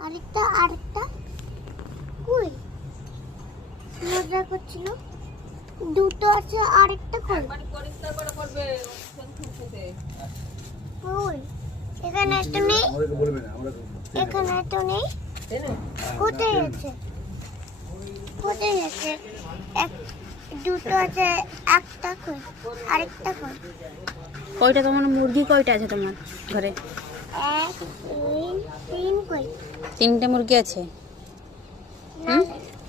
আরেকটা কই মজা করছিল দুটো আছে আরেকটা কই পরিষ্কার করে করবে কই এখানে তো নেই এখানে তো নেই কোথায় আছে এক দুটো আছে একটা কই আরেকটা কই কয়টা তোমার মুরগি কয়টা আছে তোমার ঘরে? এক দুই তিন কই তিনটে মুরগি আছে।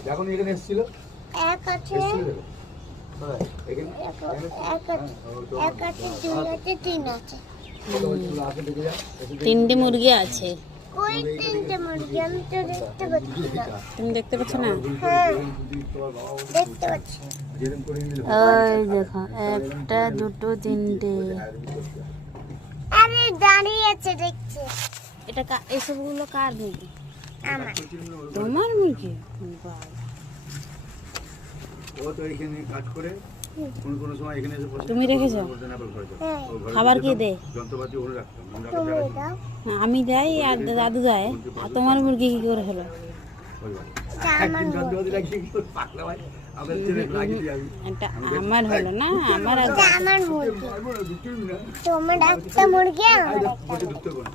যখন এখানে এসেছিল এক আছে এক আছে দুই আছে তিন আছে তিনটে মুরগি আছে। কই তিনটে মুরগি আমি তো দেখতে পাচ্ছি না তুমি দেখতে পাচ্ছ না? হ্যাঁ দেখতে পাচ্ছি ওই দেখো একটা দুটো তিনটে। আরে দাঁড়িয়ে আছে দেখছে এটা এসবগুলো কার মুরগি? আমার তোমার মুরগি? বাহ। ও তো এখানে কাজ করে কোন সময় এখানে এসে বসে তুমি রেখেছো? হ্যাঁ খাবার কে দে? যন্ত্রপাতি ওখানে রাখতাম তুমি দাও আমি যাই আর দাদু যায়। আর তোমার মুরগি কি করে হলো? আমার যন্ত্রপাতি রাখি পাকলা ভাই আমাদের ছেলে লাগিয়ে যাবি এটা আমার হলো না, আমার আর এটা আমার মুরগি তোমার একটা মুরগি আমার বসে ঢুকতে কোন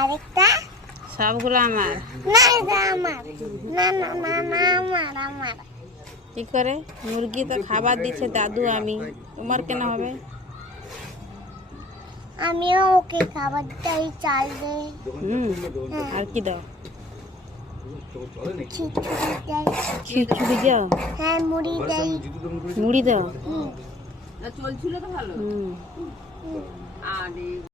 আরেকটা সবগুলো আমার। না এটা আমার না না না না আমার কি করে? মুরগি তো খাবার দিচ্ছে দাদু, আমি, তোমার কেন হবে? আমিও ওকে খাবার দিই চাল দেই আর কি দাও? খিচুড়ি দেই খিচুড়ি দাও? হ্যাঁ মুড়ি দেই মুড়ি দাও? হুম চলছিল তো ভালো। হুম। আরে